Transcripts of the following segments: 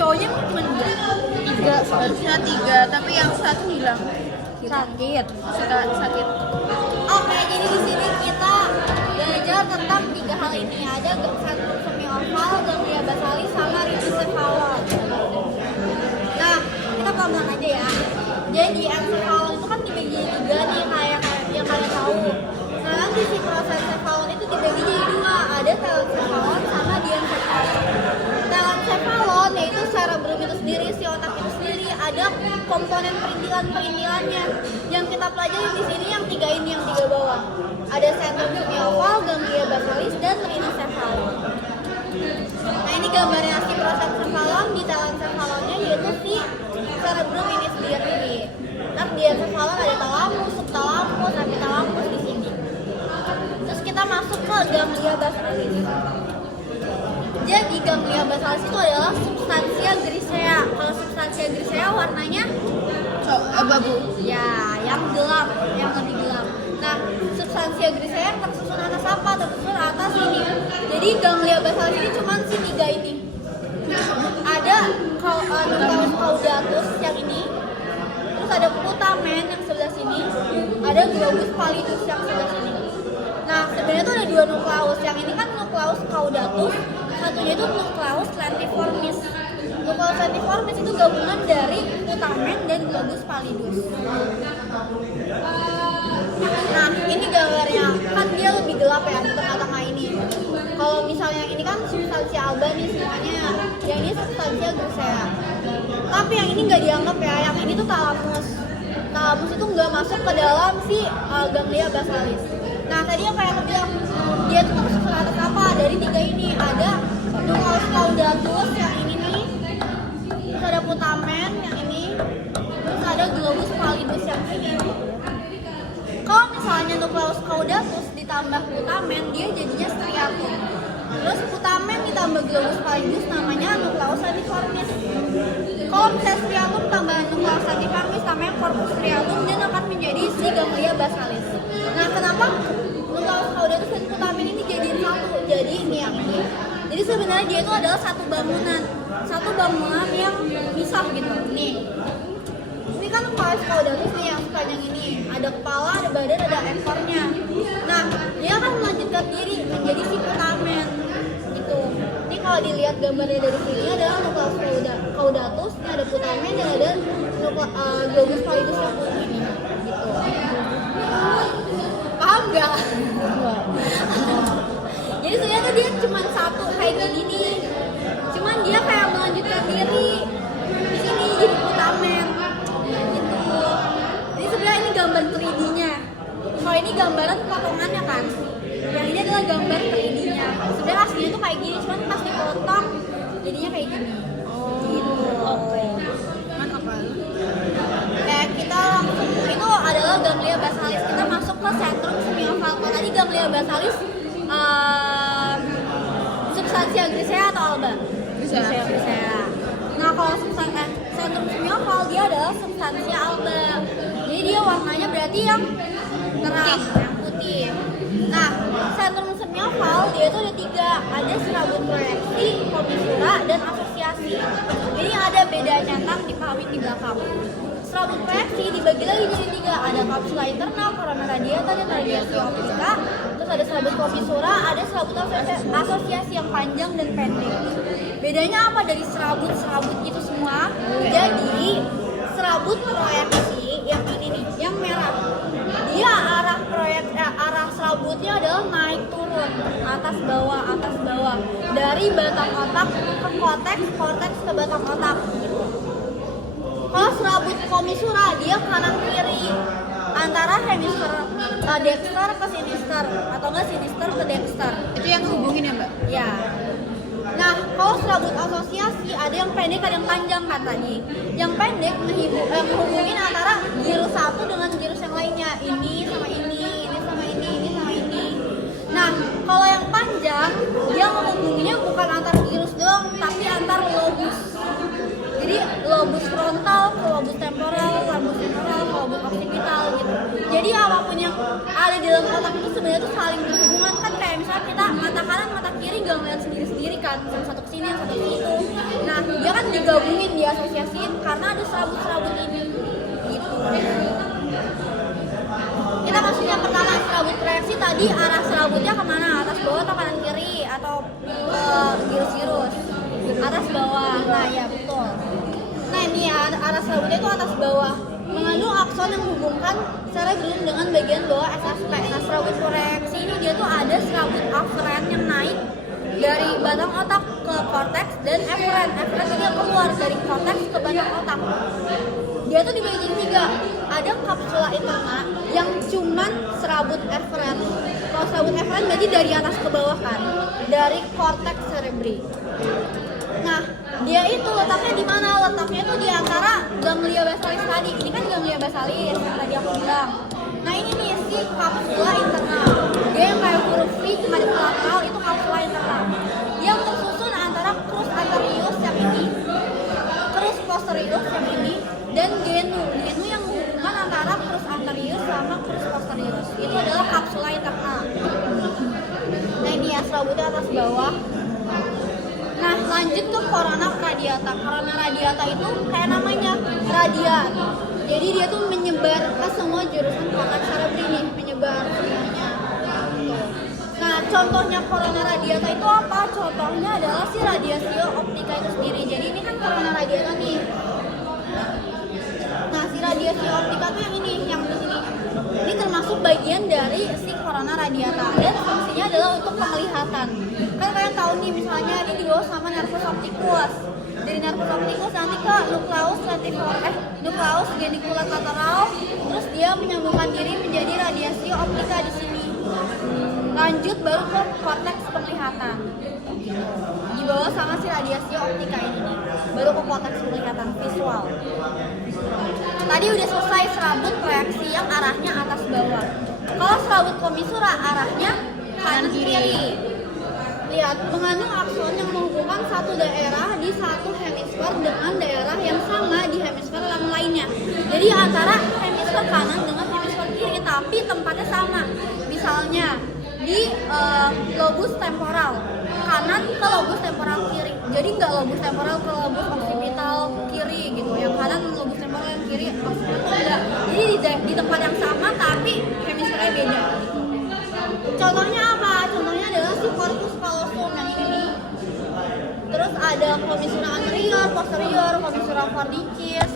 cowoknya cuma 3 harusnya 3 tapi yang satu hilang sakit. sakit. Oke, jadi di sini kita belajar tentang 3 hal ini. Ada sentrum semioval, ganglia basalis, sama rindocephalon. Nah, kita pelan-pelan aja ya. Jadi encephalon itu kan dibagi jadi 3 nih, kayak yang kalian tahu. Sekarang di si prosencephalon itu dibagi jadi 2, ada telencephalon sama diencephalon. Telencephalon yaitu cerebrum itu sendiri, si otak itu sendiri, ada komponen perintilan-perintilannya. Yang kita pelajari di sini yang 3 ini, yang 3 bawah. Ada sentrum semioval, ganglia basalis, dan rindocephalon. Nah, ini gambarnya si prosencephalon di telencephalonnya yaitu si cerebrum ini sendiri. Nah, di encephalon ada talamus, subtalamus, epitalamus di sini. Terus kita masuk ke ganglia basalis. Jadi ganglia basalis itu adalah substansia grisea. Kalau substansia grisea warnanya Abu-abu. ya, yang gelap, yang lebih gelap. Nah, substansia grisea yang tersusun atas apa? Tersusun atas ini. Jadi ganglia basalis ini cuma si 3 ini. Ada nucleus caudatus yang ini, terus ada putamen yang sebelah sini, ada globus pallidus yang sebelah sini. Nah, sebenarnya itu ada 2 nukleus. Yang ini kan nucleus caudatus, satunya itu nucleus lentiformis. Nucleus lentiformis itu gabungan dari putamen dan globus pallidus. Nah, ini gambarnya kan dia lebih gelap ya di tengah-tengah ini. Kalau misalnya yang ini kan substansia alba nih semuanya, yang ini substansia grisea. Tapi yang ini nggak dianggap ya, yang ini tuh talamus. Talamus itu nggak masuk ke dalam si ganglia basalis. Nah, tadi yang kayak aku bilang, dia tuh tersusun atas apa? Dari 3 ini, ada nucleus caudatus yang ini nih, terus ada putamen yang ini, terus ada globus pallidus yang ini. Kalau misalnya nucleus caudatus ditambah putamen, dia jadinya striatum. Terus putamen ditambah globus pallidus namanya nucleus lentiformis. Kalau misalnya striatum tambah nucleus lentiformis namanya corpus striatum, dan akan menjadi si ganglia basalis. Nah, kenapa nucleus caudatus dan putamen ini jadiin satu? Jadi ini yang ini. Jadi sebenarnya dia itu adalah satu bangunan yang misah gitu. Nih. Ini kan nucleus caudatus nih yang sepanjang ini. Ada kepala, ada badan, ada ekornya. Nah, dia akan melanjutkan diri menjadi si putamen gitu. Ini kalau dilihat gambarnya dari sini adalah nucleus caudatus, ini ada putamen dan ada globus pallidus yang ini gitu. Paham nggak? Jadi sebenarnya tuh dia cuma satu kayak gini. Cuman dia kayak melanjutkan diri di sini jadi putamen gitu. Jadi sebenarnya ini gambar 3D-nya. Kalau ini gambaran potongannya kan. Yang ini adalah gambar 3D-nya. Sebenarnya aslinya tuh kayak gini, cuman pas dipotong jadinya kayak gini. Gitu. Oke. Mantap kan? Kayak kita langsung, itu adalah ganglia basalis. Kita masuk ke sentrum semioval. Kalau tadi ganglia basalis substansia grisea atau alba? Grisea. Nah, kalau sentrum semioval dia adalah substansia alba. Jadi dia warnanya berarti yang terang, yang putih. Nah, sentrum semioval dia itu ada 3, ada serabut proyeksi, komissura, dan asosiasi. Jadi ada beda centang dipahami di belakang. Serabut proyeksi dibagi lagi jadi 3, ada kapsula internal, corona radiata, dan radiasi optika. Terus ada serabut komissura, ada serabut asosiasi yang panjang dan pendek. Bedanya apa dari serabut itu semua? Jadi serabut proyeksi yang ini nih, yang merah, dia arah serabutnya adalah naik turun, atas bawah, dari batang otak ke korteks ke batang otak. Kalau serabut komissura dia kanan kiri, antara hemisfer dexter ke sinister, atau enggak sinister ke dexter. Itu yang hubungin ya, Mbak? Ya. Nah, kalau serabut asosiasi ada yang pendek, ada yang panjang kan tadi. Yang pendek menghubungin antara girus satu dengan girus yang lainnya. Ini sama ini sama ini. Nah, kalau yang panjang dia menghubunginya bukan antar girus doang, tapi antar lobus. Jadi lobus frontal ke lobus temporal, lobus occipital gitu. Jadi apapun yang ada di dalam otak itu sebenarnya tuh saling berhubungan kan, kayak misalnya kita mata kanan mata kiri nggak ngeliat sendiri kan, yang satu kesini yang satu kesitu. Nah dia kan digabungin, diasosiasiin karena ada serabut-serabut ini gitu. Kita masuk yang pertama, serabut proyeksi. Tadi arah serabutnya kemana? Atas bawah atau kanan kiri atau girus-girus? Atas bawah. Nah ya betul. Nah ini ya, arah serabutnya itu atas bawah, mengandung akson yang menghubungkan cerebrum dengan bagian bawah SSP. Nah serabut proyeksi ini dia tuh ada serabut aferen yang naik dari batang otak ke korteks, dan eferen itu dia keluar dari korteks ke batang otak. Dia tuh dibagi jadi 3. Ada kapsula interna yang cuman serabut eferen. Kalau serabut eferen berarti dari atas ke bawah kan, dari korteks cerebri. Nah, dia itu letaknya di mana? Letaknya tuh di antara ganglia basalis tadi. Ini kan ganglia basalis yang tadi aku bilang. Nah, ini nih si kapsula internal. Dia yang kayak huruf V hadap lateral itu kapsula internal. Yang tersusun antara crus anterius yang ini, crus posterius yang ini, dan genu yang menghubungkan antara crus anterius sama crus posterius. Itu adalah kapsula internal. Nah, ini ya serabutnya atas bawah. Nah, lanjut ke corona radiata. Corona radiata itu kayak namanya, radiat. Jadi dia tuh menyebar ke semua jurusan korteks cerebri nih, menyebar semuanya. Nah, contohnya corona radiata itu apa? Contohnya adalah si radiasio optica itu sendiri. Jadi ini kan corona radiata nih. Nah, si radiasio optica tuh yang ini, yang di sini. Ini termasuk bagian dari si corona radiata, dan fungsinya adalah untuk penglihatan. Kan kalian tahu nih, misalnya ini dibawa sama nervus opticus. Dari nervus opticus nanti ke nucleus geniculate lateral, terus dia menyambungkan diri menjadi radiasio optica di sini. Lanjut baru ke korteks penglihatan. Dibawa sama si radiasio optica ini nih. Baru ke korteks penglihatan visual. Tadi udah selesai serabut proyeksi yang arahnya atas bawah. Kalau serabut komisura arahnya kanan kiri. Lihat, mengandung akson yang menghubungkan satu daerah di satu hemisfer dengan daerah yang sama di hemisfer yang lainnya. Jadi antara hemisfer kanan dengan hemisfer kiri, tapi tempatnya sama. Misalnya di lobus temporal kanan ke lobus temporal kiri. Jadi nggak lobus temporal ke lobus occipital kiri gitu. Yang kanan lobus temporal, yang kiri occipital enggak. Jadi di tempat yang sama tapi hemisfernya beda. Contohnya apa? Contohnya adalah si corpus callosum yang ini. Terus ada commissura anterior, posterior, commissura fornicis,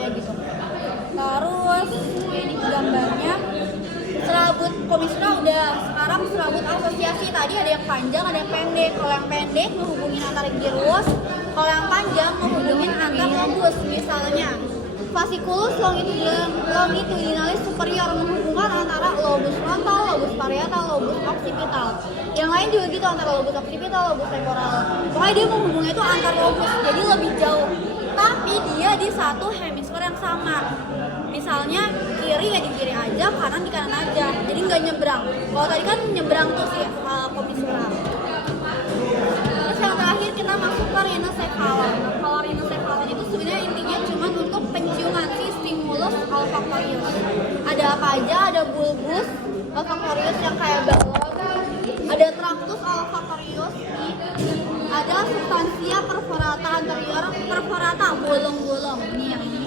ya gitu. Terus ini gambarnya. Serabut commissura udah, sekarang serabut asosiasi. Tadi ada yang panjang, ada yang pendek. Kalau yang pendek menghubungin antara gyrus, kalau yang panjang menghubungin antar lobus. Misalnya fasciculus longitudinalis superior menghubungkan antara lobus frontal, lobus parietal, lobus occipital. Yang lain juga gitu, antara lobus occipital, lobus temporal. Pokoknya dia menghubungnya itu antar lobus, jadi lebih jauh. Tapi dia di satu hemisfer yang sama. Misalnya kiri ya di kiri aja, kanan di kanan aja. Jadi nggak nyebrang. Kalau tadi kan nyebrang tuh si komisura. Terus yang terakhir kita masuk ke rhinocephala. Kalau rhinocephala itu sebenarnya intinya cuma untuk penciuman si stimulus olfactorius. Ada apa aja? Ada bulbus olfactorius yang kayak balon. Ada tractus olfactorius nih. Ada substansia perforata anterior, perforata bolong-bolong. Ini yang ini.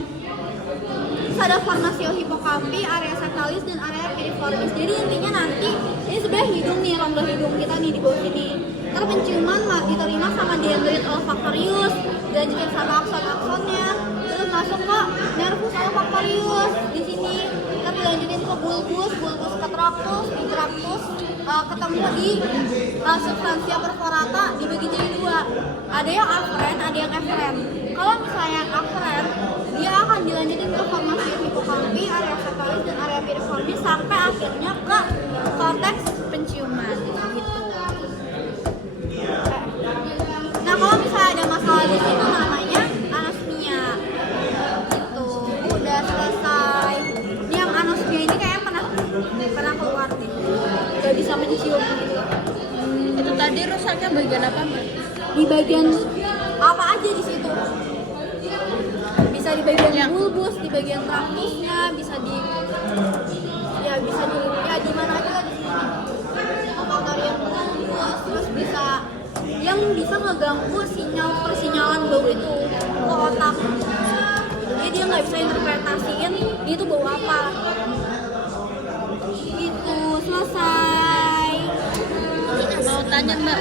Terus ada formatio hippocampus, area septalis, dan area piriformis. Jadi intinya nanti ini sebenarnya hidung nih, rongga hidung kita nih di bawah sini. Ntar penciuman diterima sama dendrit olfactorius, dilanjutin sama akson-aksonnya, terus masuk ke nervus olfactorius di sini. Ntar dilanjutin ke bulbus ke tractus, di tractus ketemu di substansia perforata, dibagi jadi 2. Ada yang aferen, ada yang eferen. Kalau misalnya aferen, dia akan dilanjutin ke formasi hippocampus, area septalis, dan area piriformis sampai akhirnya ke korteks penciuman gitu. Nah, kalau misalnya ada masalah di situ namanya anosmia gitu. Udah selesai. Ini yang anosmia ini kayaknya pernah keluar nih. Gak bisa mencium gitu. Itu tadi rusaknya bagian apa, Mbak? Di bagian apa aja di situ? Bisa di bagian bulbus, di bagian tractusnya, bisa di mana aja di sini. Olfactorium yang bisa ngeganggu persinyalan bau itu ke otak. Jadi dia nggak bisa interpretasiin dia itu bau apa. Gitu, selesai. Mau tanya Mbak,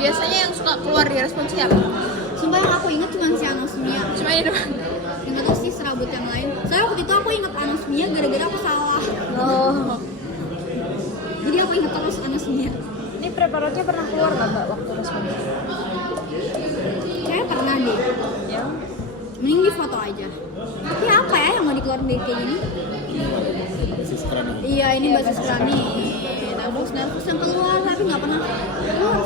biasanya yang suka keluar di respon siapa? Sumpah yang aku inget cuma si anosmia. Cuma ini doang. Ingat tuh sih serabut yang lain. Soalnya waktu itu aku inget anosmia gara-gara aku salah. Oh. Jadi aku inget terus anosmia. Ini preparatnya pernah keluar nggak Mbak waktu respon? Kayaknya pernah deh. Ya. Mending di foto aja. Tapi apa ya yang mau dikeluarin dari kayak gini? Basis keran. Iya, ini basis kerani. Nervus yang keluar tapi nggak pernah keluar.